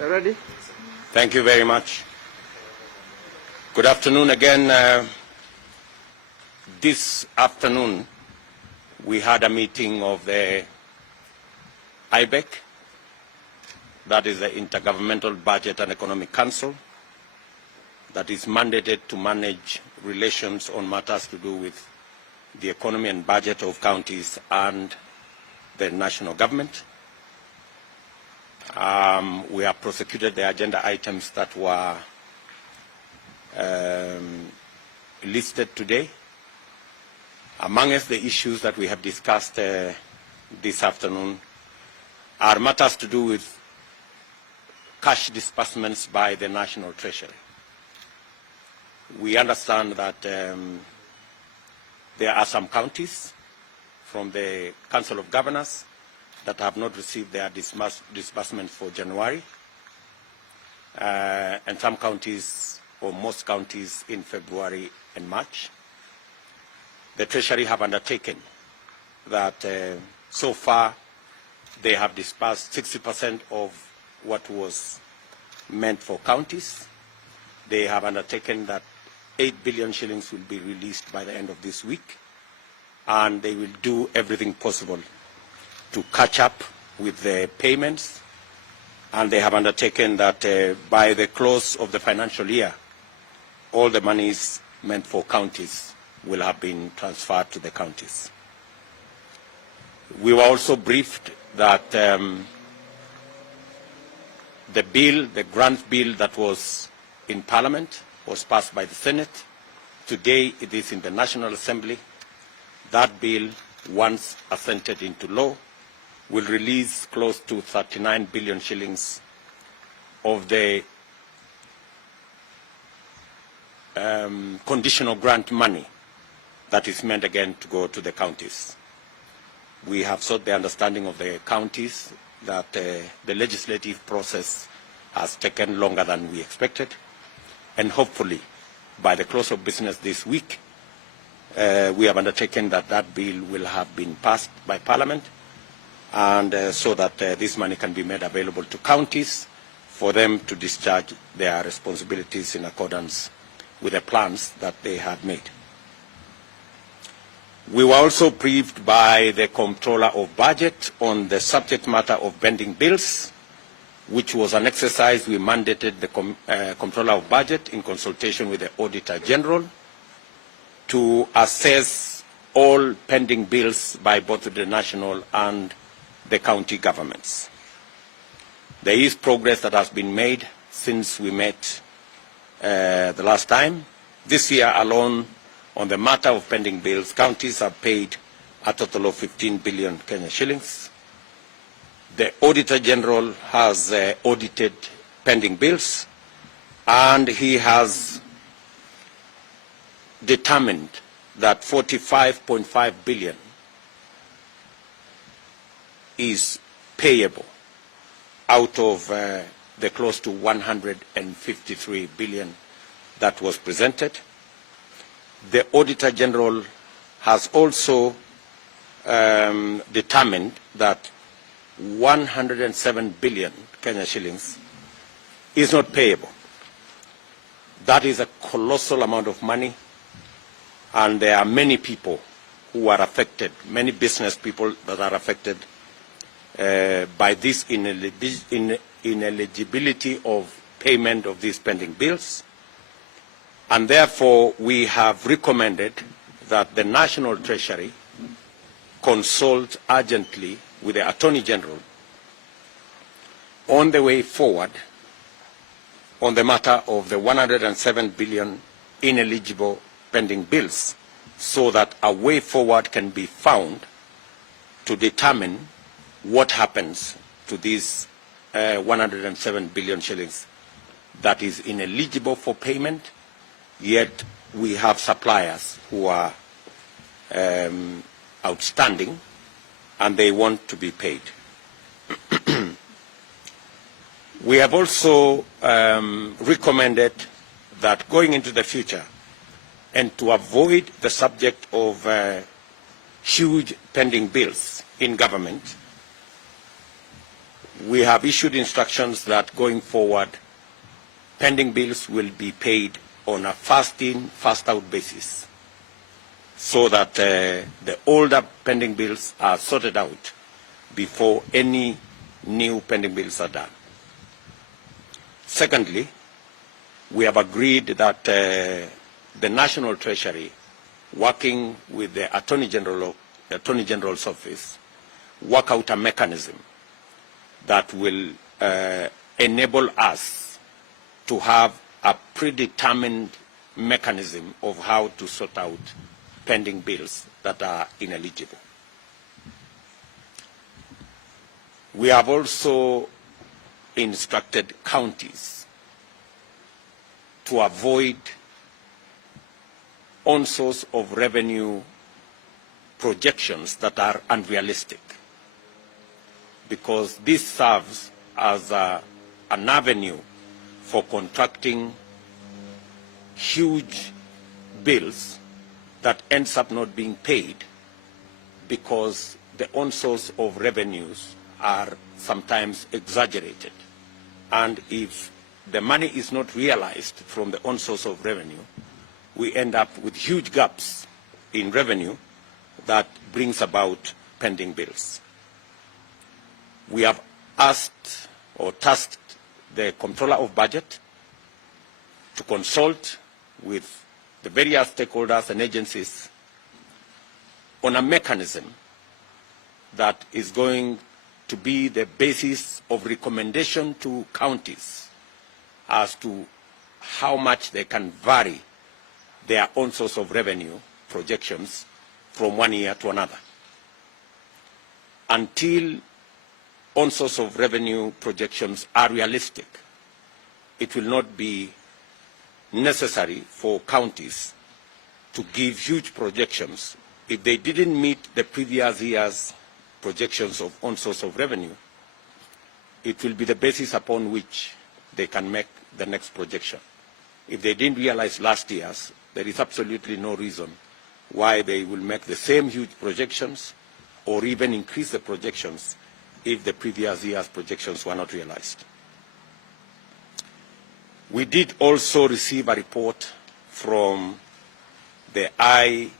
Ready? Thank you very much. Good afternoon again. This afternoon, we had a meeting of the IBEC, that is the Intergovernmental Budget and Economic Council, that is mandated to manage relations on matters to do with the economy and budget of counties and the national government. We have prosecuted the agenda items that were listed today. Amongst the issues that we have discussed this afternoon are matters to do with cash disbursements by the National Treasury. We understand that there are some counties from the Council of Governors that have not received their disbursement for January, and some counties, or most counties, in February and March. The Treasury have undertaken that so far they have disbursed 60% of what was meant for counties. They have undertaken that 8 billion shillings will be released by the end of this week, and they will do everything possible to catch up with the payments, and they have undertaken that by the close of the financial year, all the monies meant for counties will have been transferred to the counties. We were also briefed that the grant bill that was in Parliament was passed by the Senate. Today it is in the National Assembly. That bill, once assented into law, will release close to 39 billion shillings of the conditional grant money that is meant again to go to the counties. We have sought the understanding of the counties that the legislative process has taken longer than we expected, and hopefully by the close of business this week, we have undertaken that that bill will have been passed by Parliament, and so that this money can be made available to counties for them to discharge their responsibilities in accordance with the plans that they had made. We were also briefed by the Comptroller of Budget on the subject matter of pending bills, which was an exercise we mandated the Comptroller of Budget in consultation with the Auditor General to assess all pending bills by both the national and the county governments. There is progress that has been made since we met the last time. This year alone, on the matter of pending bills, counties have paid a total of 15 billion Kenya shillings. The Auditor General has audited pending bills, and he has determined that 45.5 billion is payable out of the close to 153 billion that was presented. The Auditor General has also determined that 107 billion Kenya shillings is not payable. That is a colossal amount of money, and there are many people who are affected, many business people that are affected by this ineligibility of payment of these pending bills. And therefore, we have recommended that the National Treasury consult urgently with the Attorney General on the way forward on the matter of the 107 billion ineligible pending bills, so that a way forward can be found to determine what happens to these 107 billion shillings that is ineligible for payment, yet we have suppliers who are outstanding and they want to be paid. We have also recommended that going into the future, and to avoid the subject of huge pending bills in government, we have issued instructions that going forward, pending bills will be paid on a first-in, first-out basis, so that the older pending bills are sorted out before any new pending bills are done. Secondly, we have agreed that the National Treasury, working with the Attorney General's office, work out a mechanism that will enable us to have a predetermined mechanism of how to sort out pending bills that are ineligible. We have also instructed counties to avoid on-source of revenue projections that are unrealistic, because this serves as an avenue for contracting huge bills that ends up not being paid because the on-source of revenues are sometimes exaggerated. And if the money is not realized from the on-source of revenue, we end up with huge gaps in revenue that brings about pending bills. We have asked or tasked the Comptroller of Budget to consult with the various stakeholders and agencies on a mechanism that is going to be the basis of recommendation to counties as to how much they can vary their own source of revenue projections from one year to another. Until on source of revenue projections are realistic, it will not be necessary for counties to give huge projections. If they didn't meet the previous year's projections of on source of revenue, it will be the basis upon which they can make the next projection. If they didn't realize last year's, there is absolutely no reason why they will make the same huge projections or even increase the projections if the previous year's projections were not realized. We did also receive a report from the IGRTC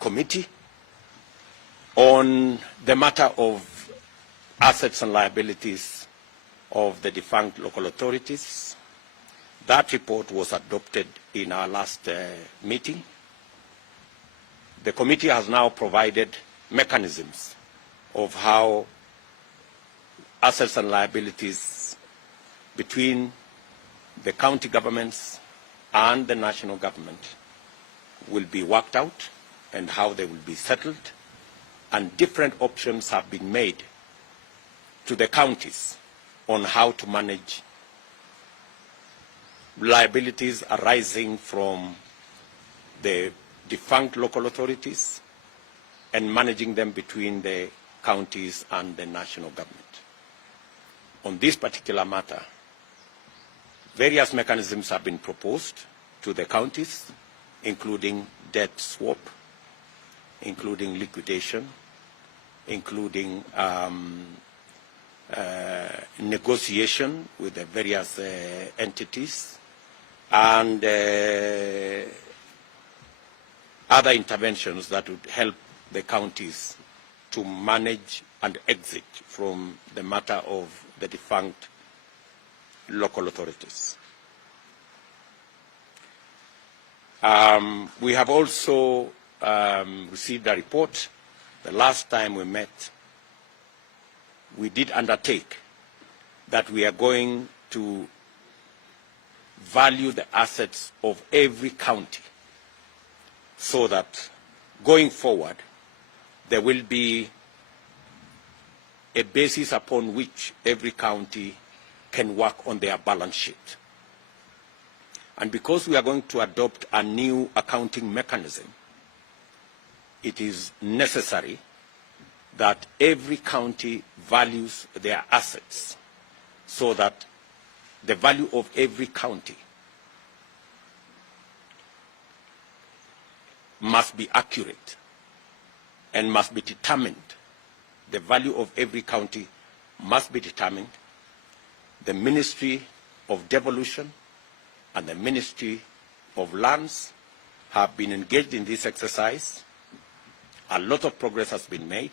committee on the matter of assets and liabilities of the defunct local authorities. That report was adopted in our last meeting. The committee has now provided mechanisms of how assets and liabilities between the county governments and the national government will be worked out and how they will be settled, and different options have been made to the counties on how to manage liabilities arising from the defunct local authorities and managing them between the counties and the national government. On this particular matter, various mechanisms have been proposed to the counties, including debt swap, including liquidation, including negotiation with the various entities, and other interventions that would help the counties to manage and exit from the matter of the defunct local authorities. We have also received a report. The last time we met, we did undertake that we are going to value the assets of every county so that going forward there will be a basis upon which every county can work on their balance sheet. And because we are going to adopt a new accounting mechanism, it is necessary that every county values their assets so that the value of every county must be accurate and must be determined. The value of every county must be determined. The Ministry of Devolution and the Ministry of Lands have been engaged in this exercise. A lot of progress has been made.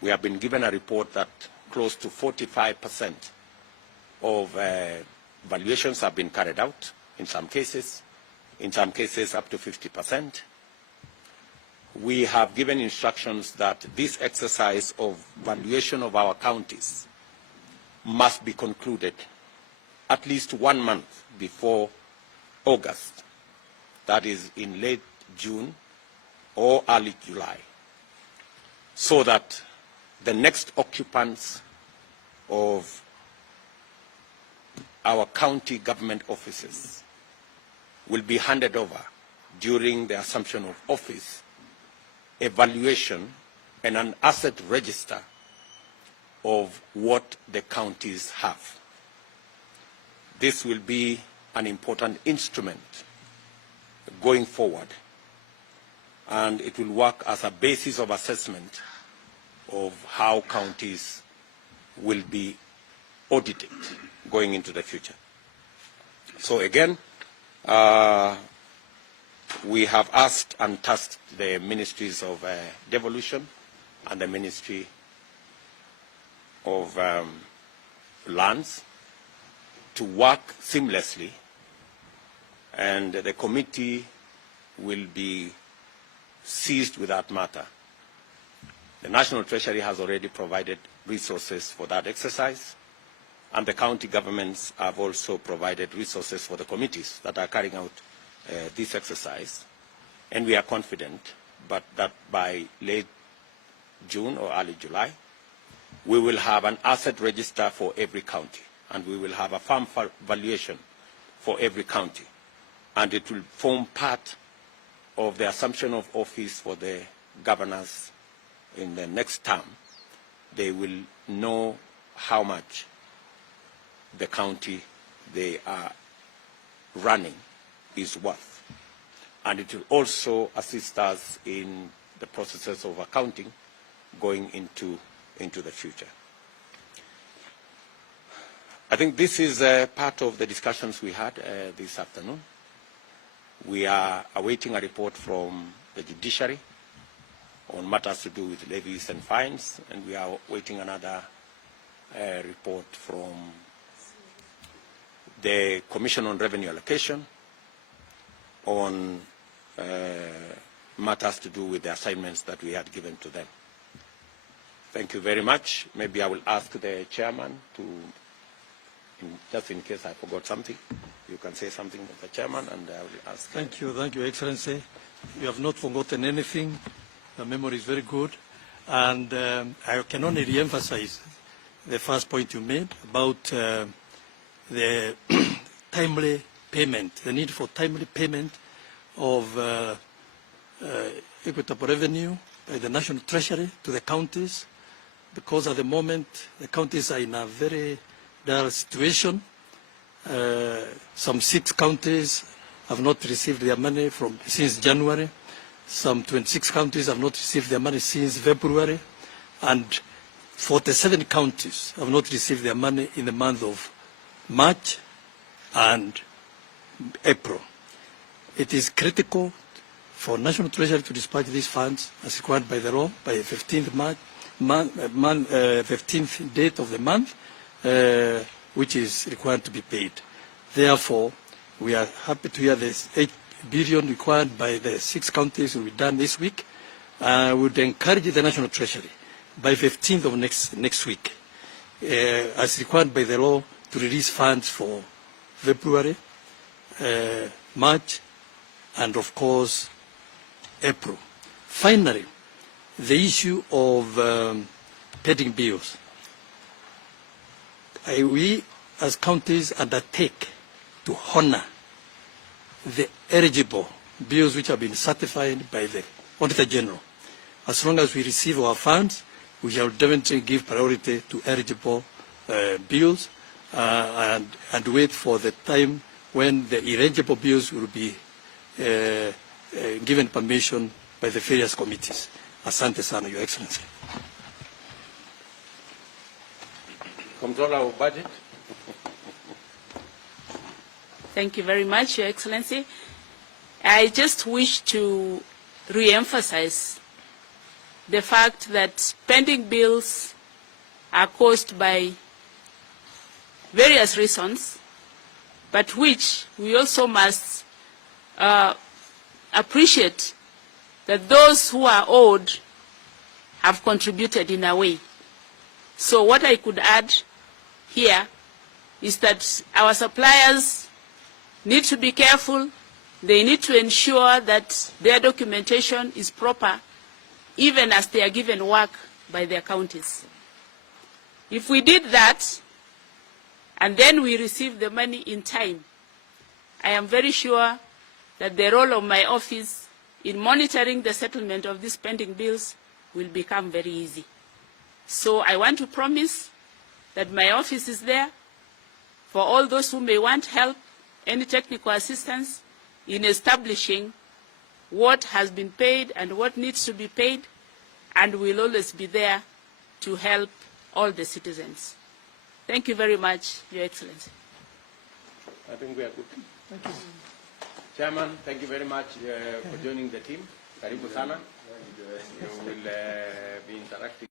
We have been given a report that close to 45% of valuations have been carried out in some cases up to 50%. We have given instructions that this exercise of valuation of our counties must be concluded at least 1 month before August, that is in late June or early July, so that the next occupants of our county government offices will be handed over during the assumption of office, evaluation, and an asset register of what the counties have. This will be an important instrument going forward, and it will work as a basis of assessment of how counties will be audited going into the future. So again, we have asked and tasked the Ministries of Devolution and the Ministry of Lands to work seamlessly, and the committee will be seized with that matter. The National Treasury has already provided resources for that exercise, and the county governments have also provided resources for the committees that are carrying out this exercise. And we are confident that by late June or early July, we will have an asset register for every county, and we will have a farm valuation for every county. And it will form part of the assumption of office for the governors in the next term. They will know how much the county they are running is worth. And it will also assist us in the processes of accounting going into the future. I think this is part of the discussions we had this afternoon. We are awaiting a report from the judiciary on matters to do with levies and fines, and we are waiting another report from the Commission on Revenue Allocation on matters to do with the assignments that we had given to them. Thank you very much. Maybe I will ask the chairman to, just in case I forgot something, you can say something to the chairman, and I will ask. Thank you, Excellency. You have not forgotten anything. The memory is very good. And I can only re-emphasize the first point you made about the timely payment, the need for timely payment of equitable revenue by the National Treasury to the counties, because at the moment the counties are in a very dire situation. Some 6 counties have not received their money since January. Some 26 counties have not received their money since February, and 47 counties have not received their money in the month of March and April. It is critical for National Treasury to dispatch these funds as required by the law by the 15th 15th date of the month, which is required to be paid. Therefore, we are happy to hear this 8 billion required by the 6 counties will be done this week. We would encourage the National Treasury by 15th of next week, as required by the law, to release funds for February, March, and of course, April. Finally, the issue of pending bills. We, as counties, undertake to honor the eligible bills which have been certified by the Auditor General. As long as we receive our funds, we shall definitely give priority to eligible bills, and wait for the time when the eligible bills will be given permission by the various committees. Asante sana, Your Excellency. Controller of Budget. Thank you very much, Your Excellency. I just wish to re-emphasize the fact that pending bills are caused by various reasons, but which we also must appreciate that those who are owed have contributed in a way. So what I could add here is that our suppliers need to be careful. They need to ensure that their documentation is proper, even as they are given work by their counties. If we did that, and then we receive the money in time, I am very sure that the role of my office in monitoring the settlement of these pending bills will become very easy. So I want to promise that my office is there for all those who may want help, any technical assistance in establishing what has been paid and what needs to be paid, and we'll always be there to help all the citizens. Thank you very much, Your Excellency. I think we are good. Thank you. Chairman, thank you very much for joining the team. Karibu sana. You will be interacting.